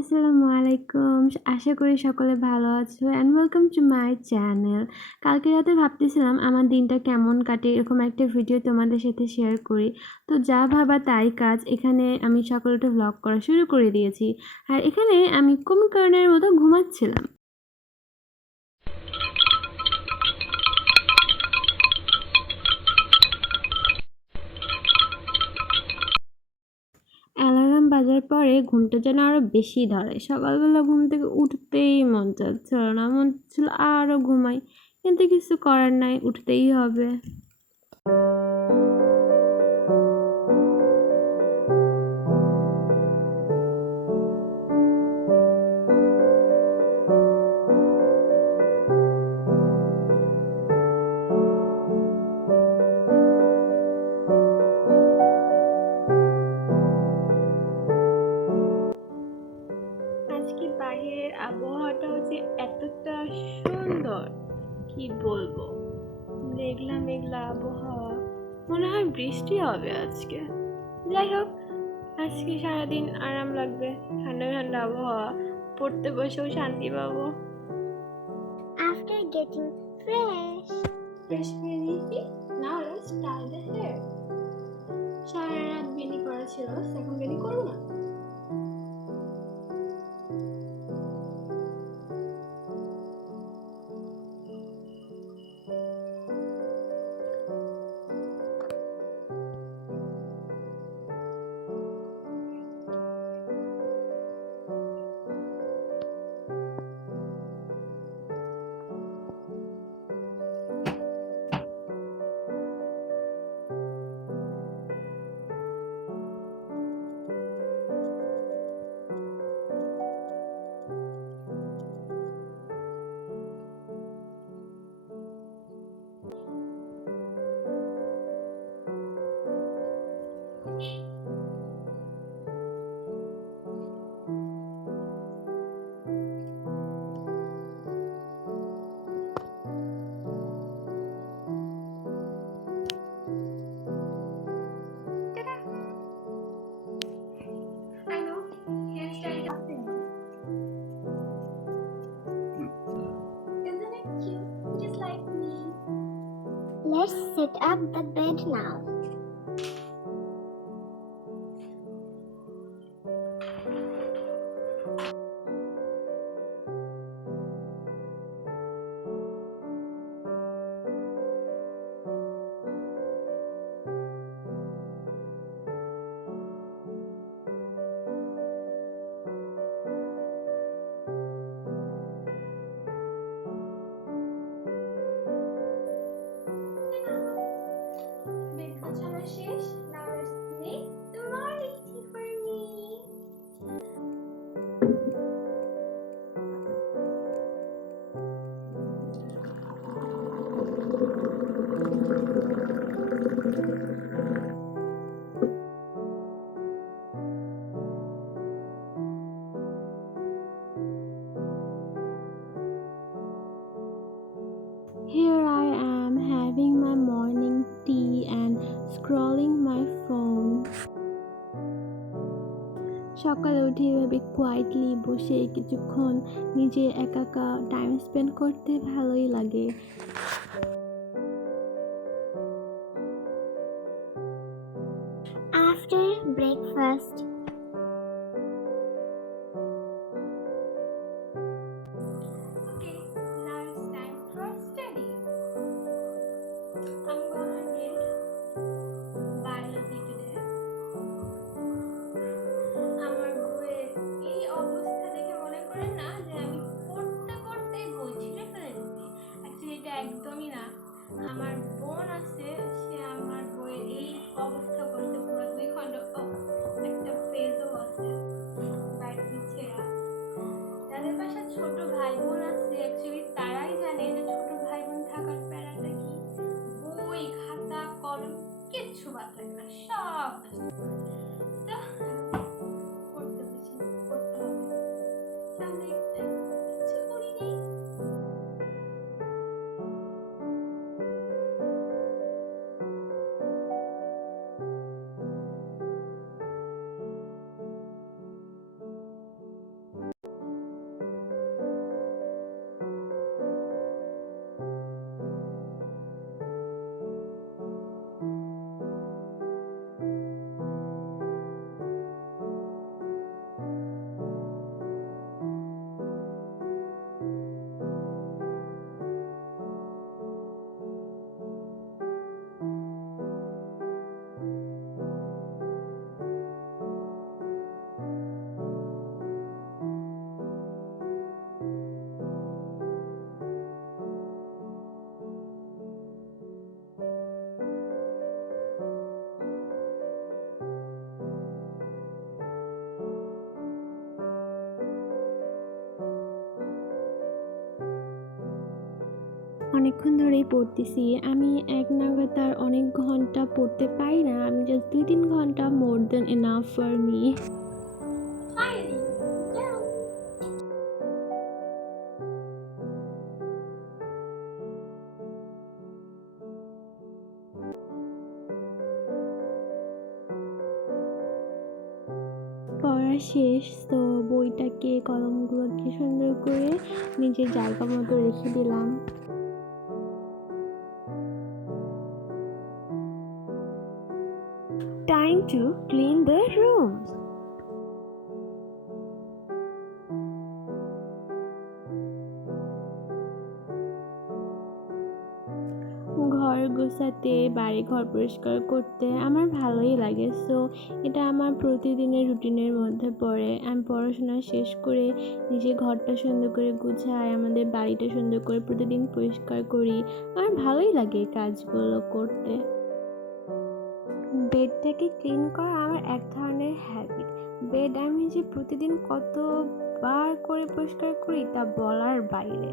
আসসালামু আলাইকুম। আশা করি সকলে ভালো আছো and welcome to my channel. কালকে রাতে ভাবতেছিলাম আমার দিনটা কেমন কাটে এরকম একটা ভিডিও তোমাদের সাথে শেয়ার করি। তো যা ভাবা তাই কাজ। এখানে আমি সকালে উঠে ভ্লগ করা শুরু করে দিয়েছি। আর এখানে আমি কুম্ভকর্ণের মতো ঘুমাচ্ছিলাম। অ্যালার্ম বাজার পরে ঘুমটা যেন আরো বেশি ধরে। সকালবেলা ঘুম থেকে উঠতেই মন চাচ্ছিল না, মন চাচ্ছিল আরো ঘুমাই, কিন্তু কিছু করার নাই, উঠতেই হবে। আজকে বাইরের আবহাওয়াটাও যে এতটা সুন্দর, কি বলবো। মেঘলা মেঘলা আবহাওয়া, মনে হয় বৃষ্টি হবে আজকে। যাই হোক, আজকে সারাদিন আরাম লাগবে, ঠান্ডা ঠান্ডা আবহাওয়া, পড়তে বসেও শান্তি পাবো। After getting fresh হয়ে নিয়েছি, now let's tie the hair. সারা রাত বেনি করা ছিল, এখন বেনি করবো না। I know, hairstyle nothing. Isn't it cute? Just like me. Let's set up the bed now. Bed গোছানো শেষ, now let's make the morning tea for me. Here I am having my morning tea and scrolling my phone. সকালে উঠে এভাবে quietly বসে কিছুক্ষণ নিজে একা একা টাইম স্পেন্ড করতে ভালোই লাগে। After breakfast, Okay, now it's time for study. I'm gonna read biology today. আমার বইয়ের এই অবস্থা দেখে মনে করেন না যে আমি পড়তে পড়তেই বই ছিঁড়ে ফেলে দিচ্ছি। অ্যাকচুয়ালি এটা একদমই না। আমার বোন আছে, সে আমার বইয়ের এই অবস্থা করেছে পুরো 2 খণ্ড। একটা পেজও আছে বাড়িতে ছেঁড়া। যাদের বাসায় ছোট ভাই বোন আছে অ্যাকচুয়ালি তারাই জানে যে ছোট ভাই বোন থাকার প্যারাটা কি। বই খাতা কলম কিচ্ছু বাদ থাকে না, সব নষ্ট। পড়তে বসি, পড়তে হবে, সামনে exam, কিচ্ছু করি নেই। অনেকক্ষণ ধরেই পড়তেছি। আমি এক নাগাতার অনেক ঘন্টা পড়তে পারি না। আমি জাস্ট 2-3 ঘন্টা more than enough for me. Finally, যাও। পড়া শেষ, তো বইটাকে কলমগুলোকে সুন্দর করে নিজের জায়গা মতো রেখে দিলাম। Time to clean the room. ঘর গোছাতে, বাড়ি ঘর পরিষ্কার করতে আমার ভালোই লাগে। সো এটা আমার প্রতিদিনের রুটিনের মধ্যে পড়ে। আমি পড়াশোনা শেষ করে নিজের ঘরটা সুন্দর করে গুছাই, আমাদের বাড়িটা সুন্দর করে প্রতিদিন পরিষ্কার করি। আমার ভালোই লাগে এই কাজগুলো করতে। বেডটাকে ক্লিন করা আমার এক ধরনের হ্যাবিট। বেড আমি যে প্রতিদিন কতবার করে পরিষ্কার করি তা বলার বাইরে।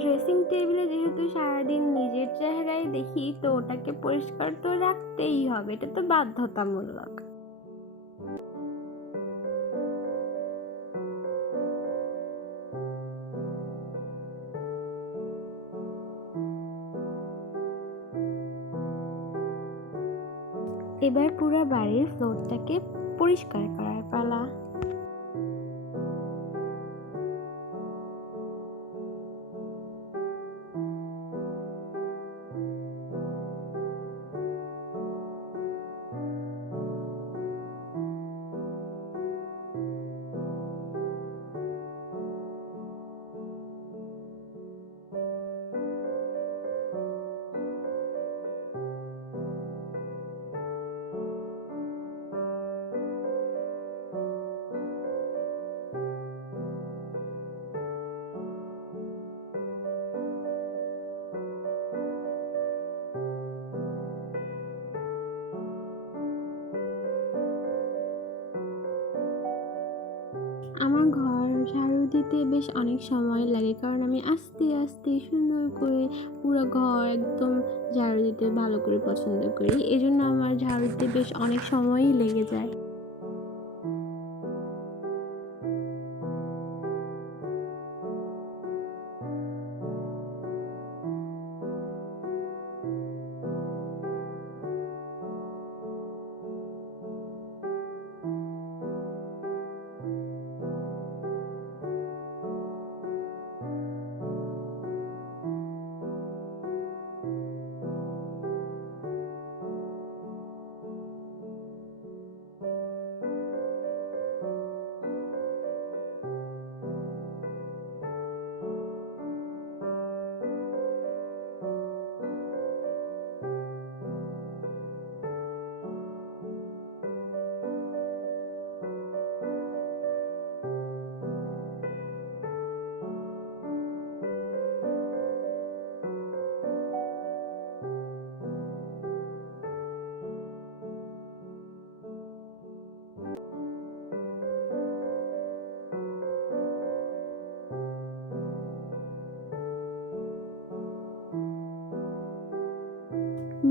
ড্রেসিং টেবিলে যেহেতু সারাদিন নিজের চেহারাই দেখি, তো ওটাকে পরিষ্কার তো রাখতেই হবে, এটা তো বাধ্যতামূলক। এবার পুরো বাড়ির ফ্লোরটাকে পরিষ্কার করার পালা। আমার ঘর ঝাড়ু দিতে বেশ অনেক সময় লাগে, কারণ আমি আস্তে আস্তে সুন্দর করে পুরো ঘর একদম ঝাড়ু দিতে ভালো করে পছন্দ করি। এজন্য আমার ঝাড়ু দিতে বেশ অনেক সময়ই লেগে যায়।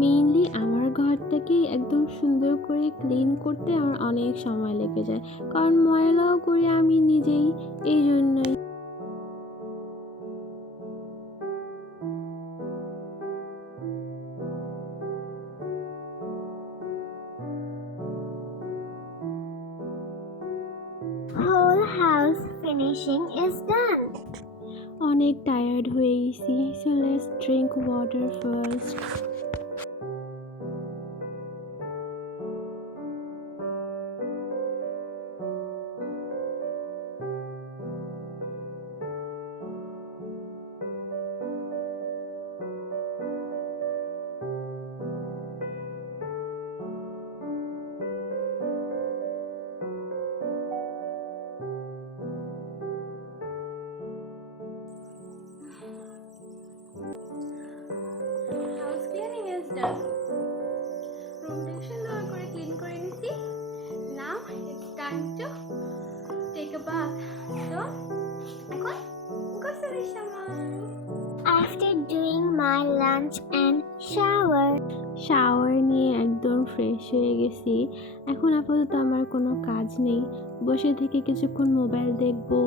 মেইনলি আমার ঘরটাকে একদম সুন্দর করে ক্লিন করতে আমার অনেক সময় লেগে যায়, কারণ ময়লাও করি আমি নিজেই, এই জন্যই। Whole house finishing is done. অনেক টায়ার্ড হয়ে গেছি, so let's drink water first. House cleaning is done. রুমটাকে সুন্দর করে ক্লিন করে নিছি। Now it's time to take a bath. So এখন গোসলের সময়। After doing my lunch and shower, নিয়ে একদম ফ্রেশ হয়ে গেছি। এখন আপাতত আমার কোনো কাজ নেই, বসে থেকে কিছুক্ষণ মোবাইল দেখবো।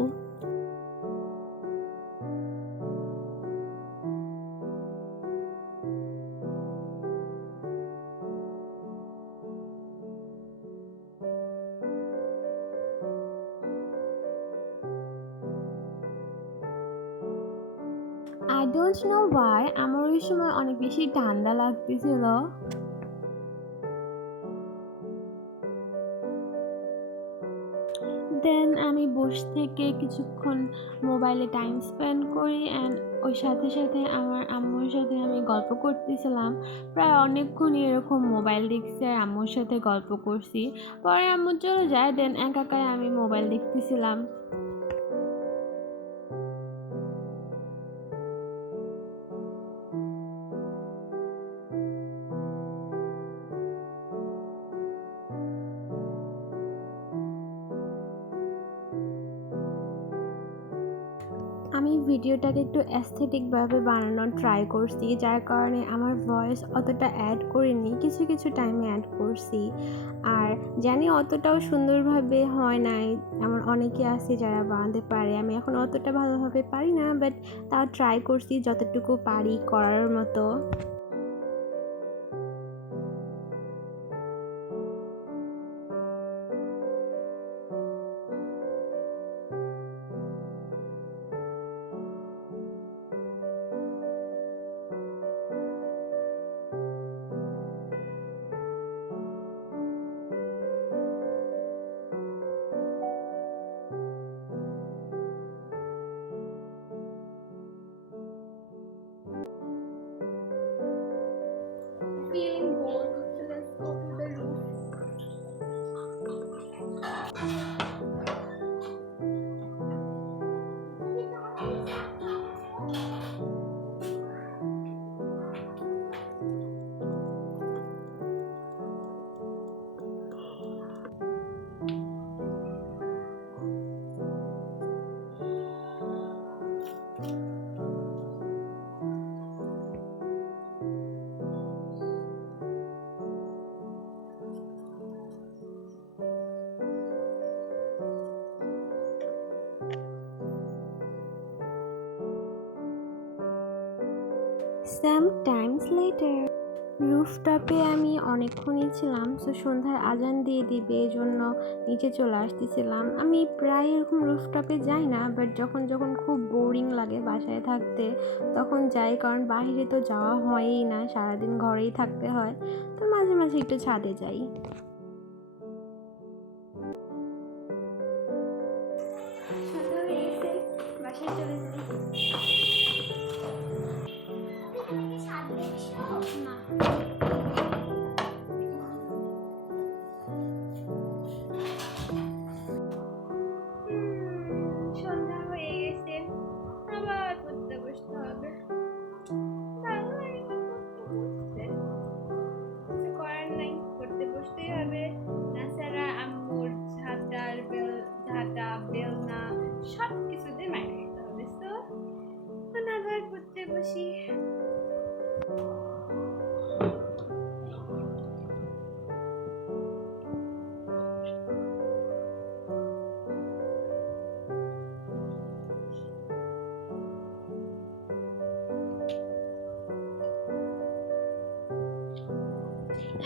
I don't know why আমার ওই সময় অনেক বেশি ঠান্ডা লাগতেছিল। দেন আমি বসে থেকে কিছুক্ষণ মোবাইলে টাইম স্পেন্ড করি অ্যান্ড ওই সাথে সাথে আমার আম্মুর সাথে আমি গল্প করতেছিলাম। প্রায় অনেকক্ষণ এরকম মোবাইল দেখছি আর আম্মুর সাথে গল্প করছি। পরে আম্মু চলে যায়, দেন একা একাই আমি মোবাইল দেখতেছিলাম। আমি ভিডিওটাকে একটু অ্যাস্থেটিকভাবে বানানোর ট্রাই করছি, যার কারণে আমার ভয়েস অতটা অ্যাড করিনি, কিছু কিছু টাইমে অ্যাড করছি। আর জানি অতটাও সুন্দরভাবে হয় নাই, এমন অনেকে আছে যারা বানাতে পারে, আমি এখন অতটা ভালোভাবে পারি না, বাট তাও ট্রাই করছি যতটুকু পারি করার মতো। Feeling bored, so let's go to the roof. Sometimes later, রুফটপে আমি অনেকক্ষণই ছিলাম, সো সন্ধ্যার আজান দিয়ে দিবে এই জন্য নিচে চলে আসতেছিলাম। আমি প্রায় এরকম রুফটপে যাই না, বাট যখন যখন খুব বোরিং লাগে বাসায় থাকতে তখন যাই, কারণ বাইরে তো যাওয়া হয়ই না, সারাদিন ঘরেই থাকতে হয়, তো মাঝে মাঝে একটু ছাদে যাই। সন্ধ্যা হয়ে গেছে, বাসায় চলে যাই। না, সন্ধ্যা হয়ে গেছে, আবার পড়তে বসতে হবে। ভালো লাগে না পড়তে বসতে, কিছু করার নাই, পড়তে বসতেই হবে। তাছাড়া আম্মুর ঝাঁটা বেলনা সব কিছুতে মাইনে খেতে হবে। তো এখন আবার পড়তে বসি।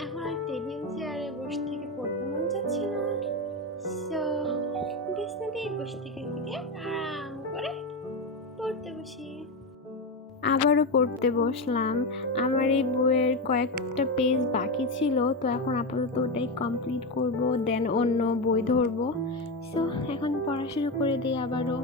এখন আর টেবিল চেয়ারে বসে থেকে পড়তে মন যাচ্ছে না, সো বিছানাতেই বসে থেকে আরাম করে পড়তে বসি। আবারও পড়তে বসলাম। আমার এই বইয়ের কয়েকটা পেজ বাকি ছিল, তো এখন আপাতত ওটাই কমপ্লিট করব, দেন অন্য বই ধরবো। সো এখন পড়া শুরু করে দিই আবারও।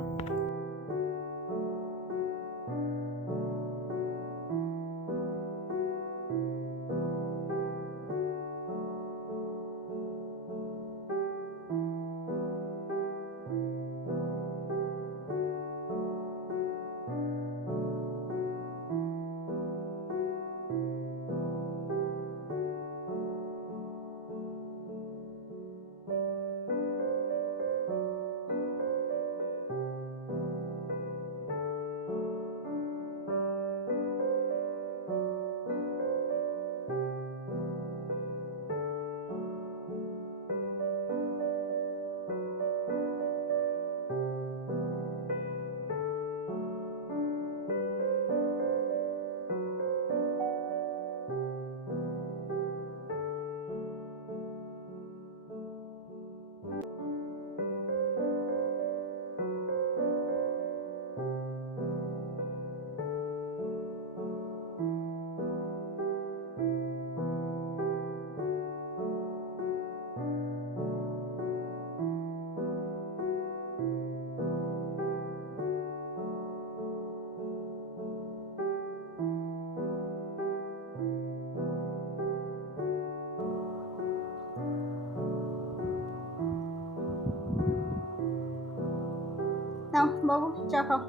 বাবু চা খাও।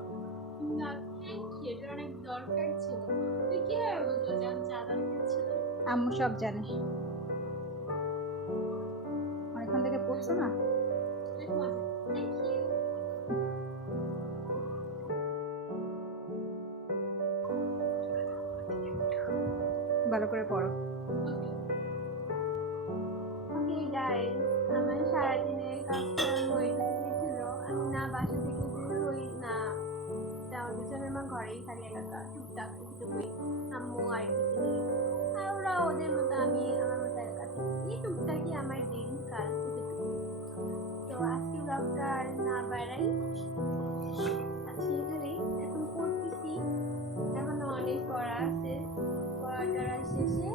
না থ্যাংক ইউ, এটা অনেক দরকার ছিল। তুই কিভাবে বুঝলো যে আমার চা দরকার ছিল? আম্মু সব জানে, অনেকক্ষণ থেকে পড়ছো না। অনেক মজা। Thank you. ভালো করে পড়ো। ওকে গাইস, আমার সারাদিনের কাজটা হয়ে যেতে ছিল। আমি না বাসা থেকে বের হই না, যাওয়ার পিছনে আমার ঘরেই থাকি একা টুকটাক কিছু করি। আম্মু আর কিছু নেই, আর ওরা ওদের মতো, আমি আমার মতো একা থাকি। এই টুকটাকই আমার ডেইলি কাজ এতটুকু। তো আজকে ব্লগটা আর না বাড়াই, আজকে এখানেই। এখন পড়তেছি, এখনো অনেক পড়া আছে, পড়াটা শেষে